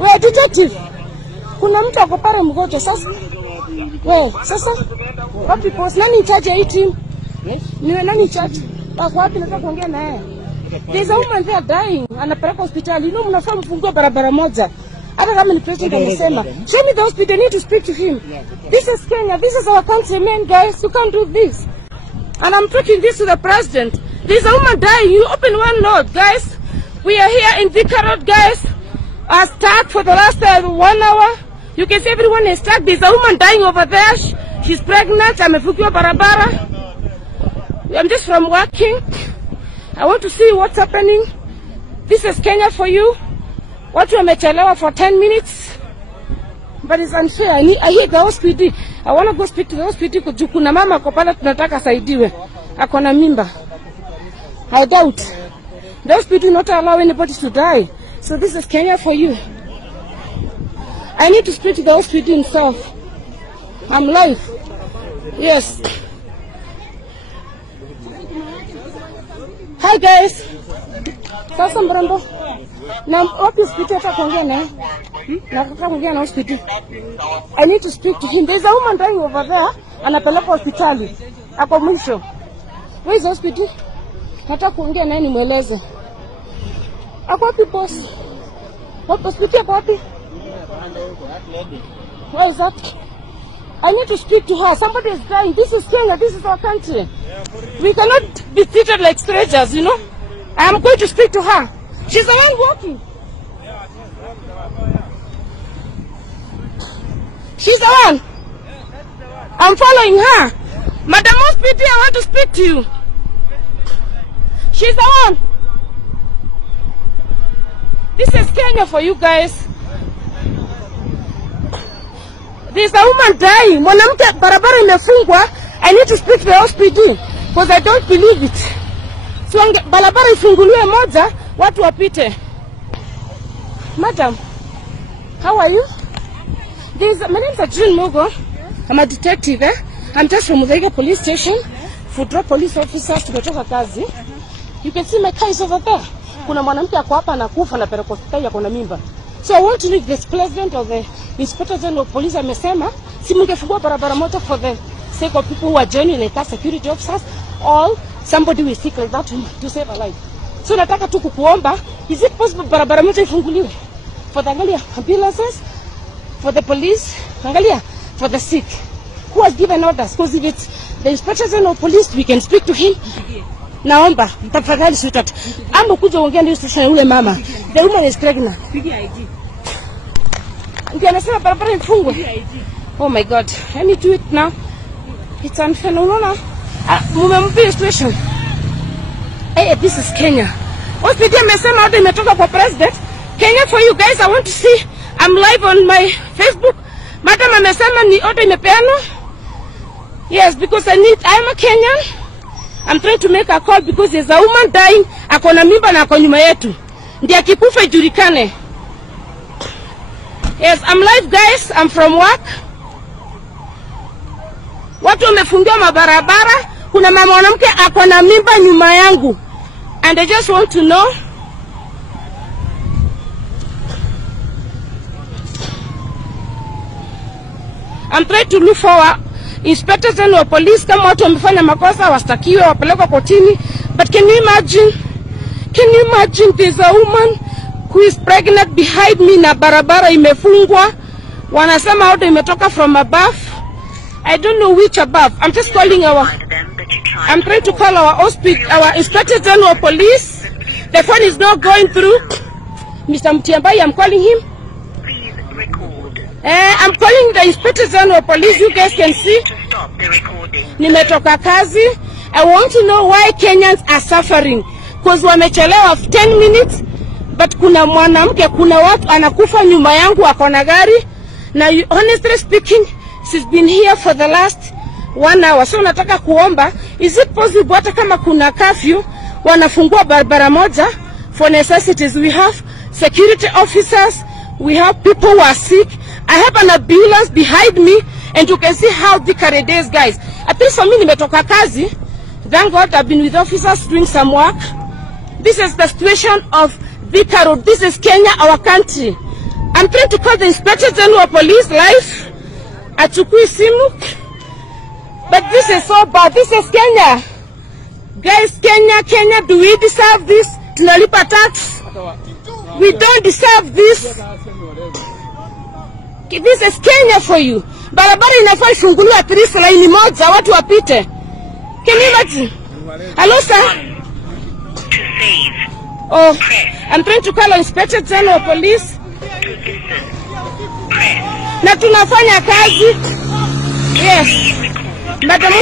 We detective. Kuna mtu ako pale mgonjwa sasa. We, sasa wapi boss? Nani in charge ya hii team? Niwe nani in charge? Wako wapi nataka kuongea na yeye? There's a woman there dying. Anapeleka hospitali. You know mnafaa mfungue barabara moja. Hata kama ni president amesema. Show me the hospital. I need to speak to him. This is Kenya. This is our country, man, guys. You can't do this. And I'm talking this to the president. There's a woman dying. You open one note, guys. We are here in Thika Road, guys. Stuck for the last 1 hour. You can see everyone is stuck. There's a woman dying over there. She's pregnant. Amefukiwa barabara. I'm just from working. I want to see what's happening. This is Kenya for you. Watu wamechelewa for 10 minutes. But it's unfair. I hear the hospital. I want to go speak to the hospital. Kuna mama ako pale tunataka saidiwe. Ako na mimba. I doubt. The hospital not allow anybody to die. So this is Kenya for you. I need to speak to the hospital himself. I'm live. Yes. Hi guys. Sasa mrembo. Na wapi hospital hata kuongea naye? Nataka kuongea na hospital. I need to speak to him. There's a woman dying over there. Anapeleka hospitali. Hapo mwisho. Where is the hospital? Nataka kuongea naye nimweleze. Ako wapi boss? What hospital ako wapi? Where is that? I need to speak to her. Somebody is dying. This is Kenya. This is our country. We cannot be treated like strangers, you know. I am going to speak to her. She's the one walking. She's the one. I'm following her. Madam Hospital, I want to speak to you. She's the one. This is Kenya for you guys. There's a woman dying. Mwanamke barabara imefungwa. I need to speak to the hospital because I don't believe it. So barabara ifunguliwe moja, watu wapite. Madam, how are you? My name is June Mogo. I'm a detective. I'm just from Muthaiga police station. Footdraw police officers tumetoka kazi. You can see my car is over there. Kuna mwanamke ako hapa anakufa na peleka hospitali yako na mimba. So I want to read this president of the Inspector General of Police amesema si mngefungua barabara moja for the sake of people who are joining like security officers or somebody will sick like that to save a life. So nataka tu kukuomba, is it possible barabara moja ifunguliwe for the ambulances, for the police, angalia, for the sick. Who has given orders? Because if it's the Inspector General of Police, we can speak to him. Naomba, tafadhali sweetheart. Amba kuja ongea na station yule mama. The woman is pregnant. Ndio anasema barabara ifungwe. Oh my God. Let me do it now. It's unfair. Unaona? Mumempa situation. Hey, this is Kenya. Hospital amesema order imetoka kwa president. Kenya for you guys. I want to see. I'm live on my Facebook. Madam amesema ni order imepeanwa. Yes, because I'm a Kenyan. I'm trying to make a call because there's a woman dying. Ako na mimba na ako nyuma yetu. Ndiye akikufa ijulikane. Yes, I'm live guys. I'm from work. Watu wamefungiwa mabarabara. Kuna mama mwanamke ako na mimba nyuma yangu. And I just want to know. I'm trying to look for Inspector General of Police. Kama watu wamefanya makosa wastakiwe wapelekwe kotini. But can you imagine? Can you imagine there's a woman who is pregnant behind me na barabara imefungwa. Wanasema order imetoka from above. I don't know which above. I'm just calling I'm trying to call our Inspector General of Police. The phone is not going through. Mr. Mutiambai, I'm calling him. Please record. I'm calling the Inspector General of Police. You guys can see. Stop the recording. Nimetoka kazi. I want to know why Kenyans are suffering. Because wamechelewa 10 minutes. But kuna mwanamke, kuna watu anakufa nyuma yangu ako na gari. Now, honestly speaking, she's been here for the last 1 hour. So nataka kuomba, is it possible hata kama kuna curfew, wanafungua barabara moja for necessities? We have security officers, we have people who are sick. I have an ambulance behind me, and you can see how thick it is, guys. At least for me, nimetoka kazi. Thank God I've been with officers doing some work. This is the situation of Thika Road. This is Kenya, our country. I'm trying to call the Inspector General of Police live. Achukui simu. But this is so bad. This is Kenya. Guys, Kenya, do we deserve this? Tunalipa tax. We don't deserve this. This is Kenya for you. Barabara inafaa ifunguliwe at least line moja watu wapite. Can you imagine? Hello, sir? Oh, I'm trying to call Inspector General of Police. Na tunafanya kazi. Yes. Madam,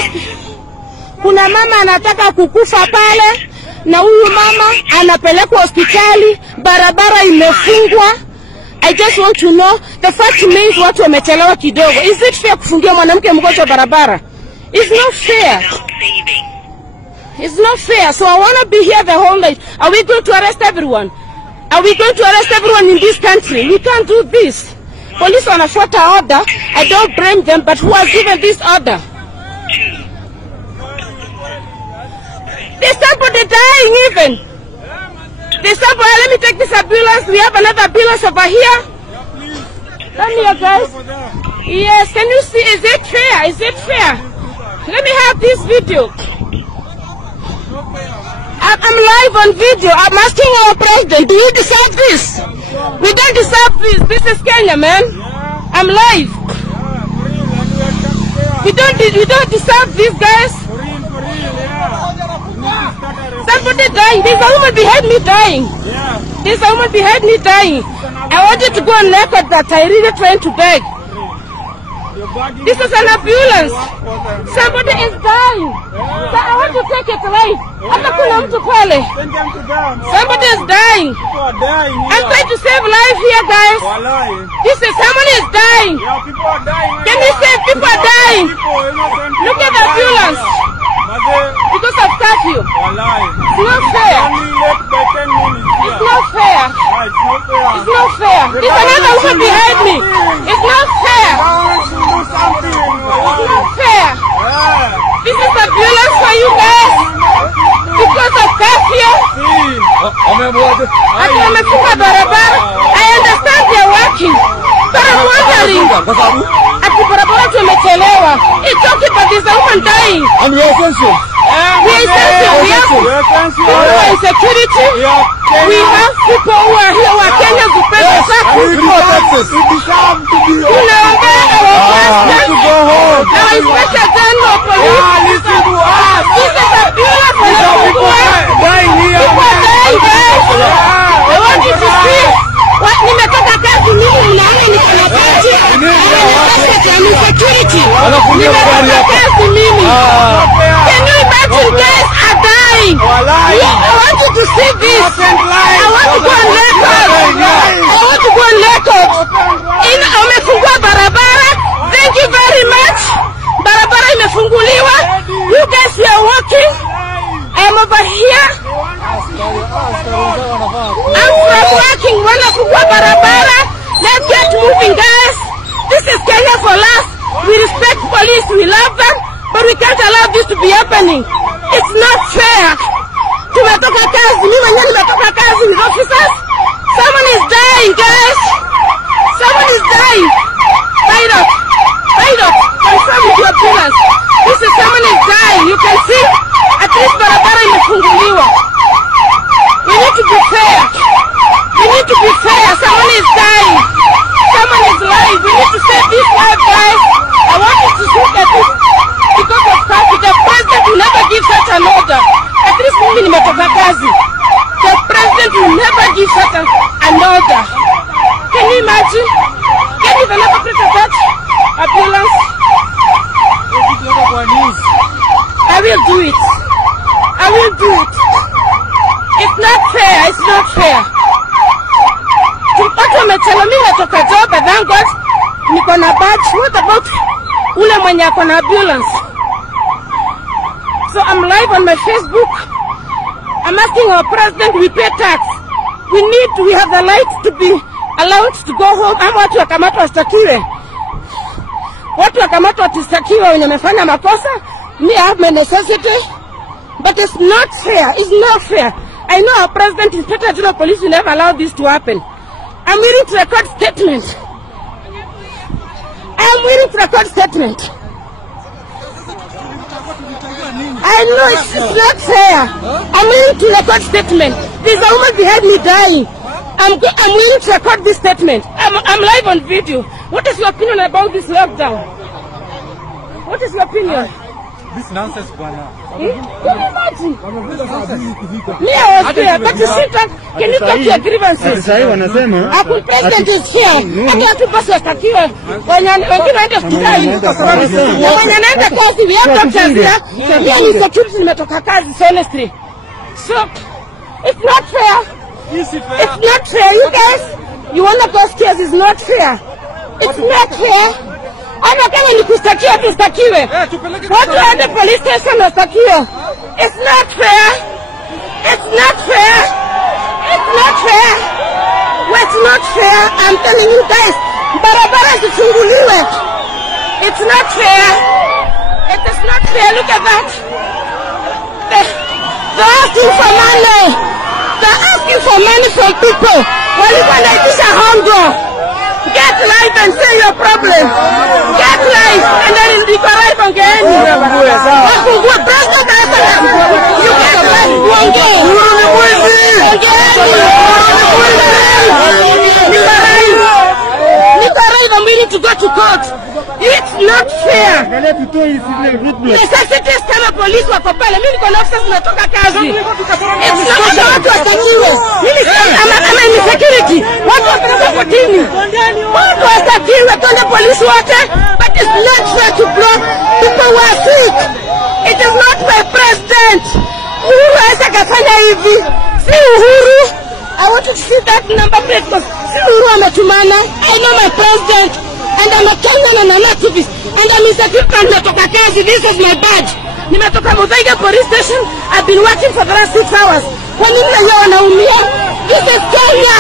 kuna mama anataka kukufa pale na huyu mama anapelekwa hospitali, barabara imefungwa. I just want to know the fact means watu wamechelewa kidogo. Is it fair kufungia mwanamke mgonjwa barabara? It's not fair. It's not fair. So I want to be here the whole night. Are we going to arrest everyone? Are we going to arrest everyone in this country? We can't do this. Police wanafuata order. I don't blame them, but who has given this order? There's somebody dying even. There's somebody, let me take this ambulance. We have another ambulance over here. Come here, guys. Yes, can you see? Is it fair? Is it fair? Let me have this video. I'm live on video. I'm asking our president, do you deserve this? We don't deserve this. This is Kenya, man. I'm live. We don't deserve this, guys. Somebody dying. There's a woman behind me dying. There's a woman behind me dying. I wanted to go on record that I really trying to beg. This is an ambulance. Somebody is dying. So I want to take it live. Somebody is dying. I'm trying to save life here, guys. This is someone is dying. Can you say people are dying? Look at the ambulance. Because of curfew. It's not fair. It's not fair. It's not fair. There's another woman behind me. It's not fair. It's not fair. This is ambulance for you guys. Because of curfew. I understand they're working. But I'm wondering. It's okay, but there's a woman dying. And we are essential. We are essential. We have people who are in security. We have people who are here who are Kenyans who pay the tax. We pay taxes. We deserve to be our Inspector General of Police. Listen to us. This is a beautiful People are dying here. People are dying, guys. I want you to see. Nimetoka kazi mimi mnaona niko na kazi. Ni security. Nimetoka kazi mimi. Can you imagine guys are dying? I want you to see this. I want to go on record. I want to go on record. Umefungua barabara. Thank you very much. Barabara imefunguliwa. You guys are walking. I'm over here. I'm from working. Wanafungua barabara. Let's get moving, guys. This is Kenya for us. We respect police. We love them. But we can't allow this to be happening. It's not fair. Tumetoka kazi. Mimi mwenyewe nimetoka kazi with officers. Someone is dying, guys. Someone is dying. Pilot. Confirm with your ambulance. This is someone is dying. You can see. At least barabara imefunguliwa. We need to be fair. We need to be fair. Someone is dying. Someone is alive. We need to save this life, guys. I want you to look at this. Because of curfew, the president will never give such an order. At least mimi nimetoka kazi. The president will never give such an order. Can you imagine? Can you even ever protect that ambulance? I will do it. I will do it. It's not fair. It's not fair. Watu wamechelewa, mimi natoka job, thank God. Niko na badge. What about ule mwenye ako na ambulance? So I'm live on my Facebook. I'm asking our president, we pay tax. We have the right to be allowed to go home. Ama watu wakamatwa wastakiwe. Watu wakamatwa wastakiwe wenye wamefanya makosa. Me, I have my necessity. But it's not fair. It's not fair. I know our president, Inspector General of Police, will never allow this to happen. I'm willing to record statement. I'm willing to record statement. I know it's not fair. I'm willing to record statement. There's a woman behind me dying. I'm willing to record this statement. I'm live on video. What is your opinion about this lockdown? What is your opinion? This nonsense, Bwana. Can you imagine? Me, I was there, but you see that, can you get your grievances? Our president is here. I have to pass your stature. When you're going to hospitali, when you're in the country, we have doctors here. Here is security metoka kazi, honestly. So, it's not fair. It's not fair. You guys, you want to go scares, it's not fair. It's not fair. Hata kama ni kustakiwa tustakiwe. Watu waende police station wastakiwe. It's not fair. It's not fair. It's not fair. It's not fair. I'm telling you guys, barabara zifunguliwe. It's not fair. It is not fair. Look at that. They're asking for money. They're asking for money from people. Walikuwa wanaitisha hongo. Get live and say your problem. Get live and then you can live again. You get live I'm willing to go to court. It's not fair. Necessities kama police wako pale. Mimi niko na officers natoka kazi. It's not fair watu wastakiwe. Mimi ama ni security. Watu wapelekwa kotini. Watu wastakiwe tuende polisi wote. But it's not fair to block people who are sick. It is not my president. Uhuru hawezi kafanya hivi. Si Uhuru. I want to see that number plate because si Uhuru ametumana. I know my president. And I'm a Kenyan and I'm an activist. And I'm in security natoka kazi. This is my badge. Nimetoka Muthaiga police station. I've been working for the last 6 hours. Kwa nini leo wanaumia? This is Kenya.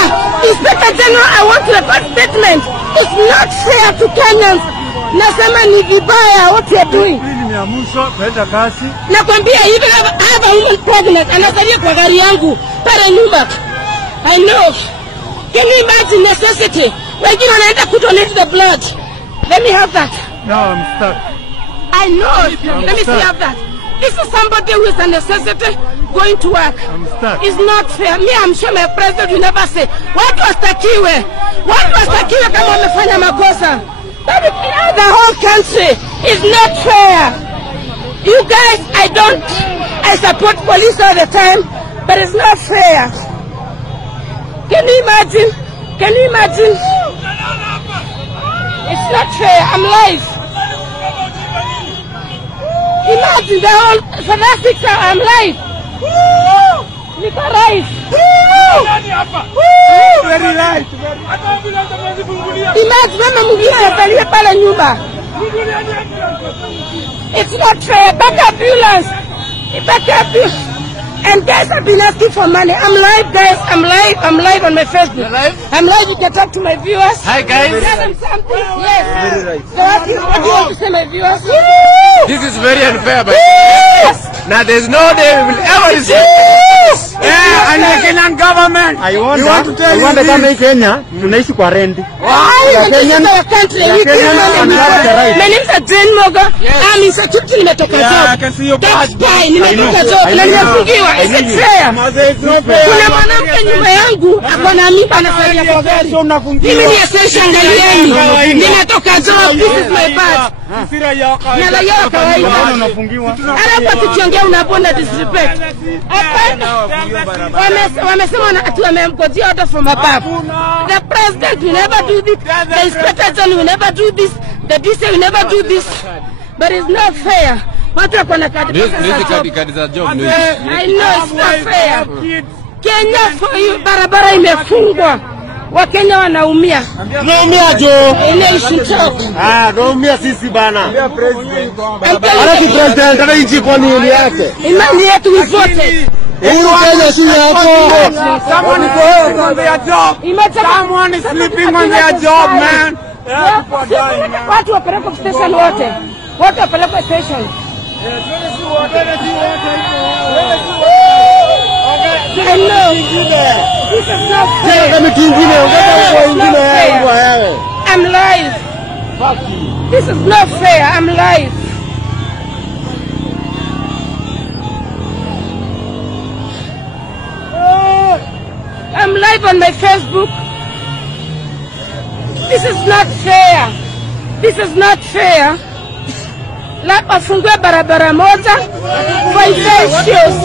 Inspector General, I want to record statement. It's not fair to Kenyans. Nasema ni vibaya what you're doing. Nakwambia even I have a woman pregnant. Anasalia kwa gari yangu. Pale nyumba. I know. Can you imagine necessity? Wengine wanaenda kudonate the blood. Let me have that. No, I'm stuck. I know. Let me see have that. This is somebody who is a necessity going to work. I'm stuck. It's not fair. Me, I'm sure my president will never say, watu wastakiwe. Watu wastakiwe kama wamefanya makosa. But the whole country is not fair. You guys, I support police all the time, but it's not fair. Can you imagine? Can you imagine? It's not fair. I'm live. Imagine the whole, for that 6 hours, I'm live. Niko live. Very light. Imagine mama mwingine anazaliwa pale nyumba. It's not fair. Back ambulance. Back ambulance. And guys have been asking for money. I'm live, guys. I'm live on my Facebook. You're live? I'm live. You can talk to my viewers. Hi, guys. Tell them something. Yes. Very right. So what do you want to say, my viewers? This is very unfair, but Yes. now there's no day we will ever receive. Yeah, and the Kenyan government. I want to tell you kama Kenya tunaishi kwa rendi. This is our country. We give money. My name is Jane Moga. I'm in security. Nimetoka Yeah, I job. can see your That's badge. fine. Nimetoka job. Na nimefungiwa. Is it fair? It's not fair. Kuna mwanamke nyuma yangu akona mimba anasalia kwa gari. Mimi ni essential angalieni. Nimetoka job. This is my badge. Na raia wa kawaida. Hapa tukiongea unapona disrespect. Wamesema ati wamemgojea order from above. The president will never do this. The inspector general will never do this. The DC will never do this. But it's not fair. Watu wako na kadi za job. I know it's not fair. Kenya for you, barabara imefungwa. Wakenya wanaumia. Tunaumia jo. Ile ishutok. Tunaumia sisi bana. Ana si president ana nchi kwa nini yake? Imani yetu we voted. Uhuru Kenya si yako. Someone is on their job. Someone is sleeping on their job, man. Watu wapelekwa station wote. Wote wapelekwa station. I know. This is not fair. Kama kingine ongeza This is not fair. I'm live. I'm live on my Facebook. This is not fair. This is not fair. Lapa fungue barabara moja for essentials.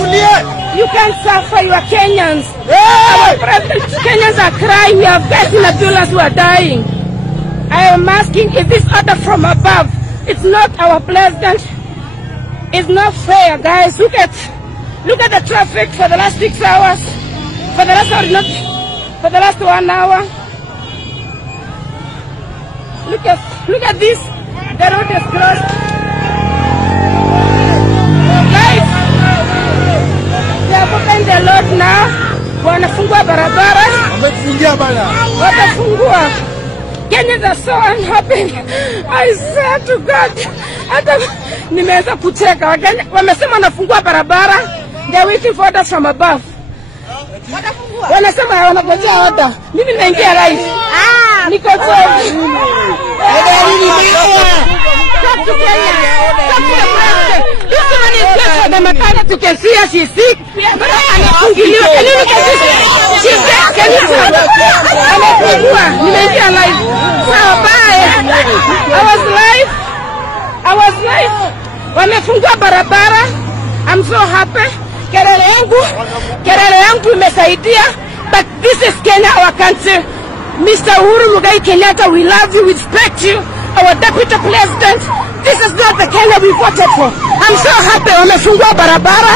You can't suffer, you are Kenyans. Our president, Kenyans are crying. We have guys in ambulance who are dying. I am asking, is this order from above? It's not our president. It's not fair, guys. Look at the traffic for the last 6 hours. For the last 1 hour. Look at this. The road is closed. Guys, they have opened the road now. Wanafungua barabara. Watafungua. Kenyans are so unhappy. I swear to God. Hata nimeweza kucheka. Wamesema wanafungua barabara. They're waiting for orders from above. Wanasema wanagojea order. Mimi naingia live. Niko sorry. Talk to Kenya. Talk to the president. This woman is just for the maternity. You can see her, she's sick. Anafungiliwa. Can you look at this? She's sick. Can you see her? Anafungua. Nimeingia live. Sawa, bye. I was live. Wamefungua barabara. I'm so happy. Kelele yangu imesaidia. But this is Kenya, our country. Mr. Uhuru Muigai Kenyatta, we love you, we respect you. Our deputy president, this is not the Kenya we voted for. I'm so happy. Wamefungua barabara.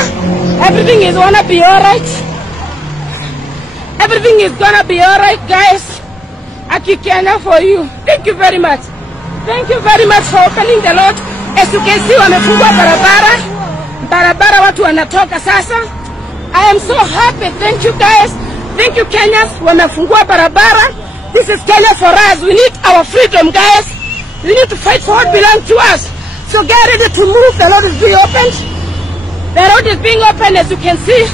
Everything is gonna be alright. Everything is gonna be alright, guys. Aki Kenya for you. Thank you very much. Thank you very much for opening the road. As you can see, wamefungua barabara watu wanatoka sasa. I am so happy. Thank you, guys. Thank you, Kenyans. Wamefungua barabara. This is Kenya for us. We need our freedom, guys. We need to fight for what belongs to us. So get ready to move. The road is being opened. The road is being opened, as you can see.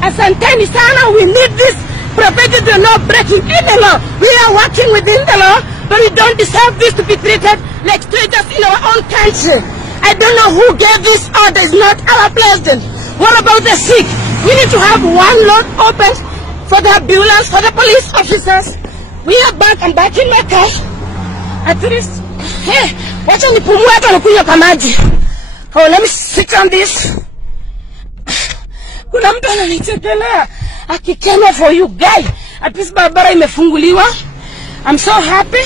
Asanteni sana. We need this. Provided the law, breaking any law. We are working within the law, but we don't deserve this to be treated like strangers in our own country. I don't know who gave this order. It's not our president. What about the sick? We need to have one road open for the ambulance, for the police officers. We are back. I'm back in my car. At least, hey, wacha nipumue hata nakunywa kwa maji. Oh, let me sit on this. Kuna mtu ananichekelea. Aki Kenya for you, guy. At least barabara imefunguliwa. I'm so happy.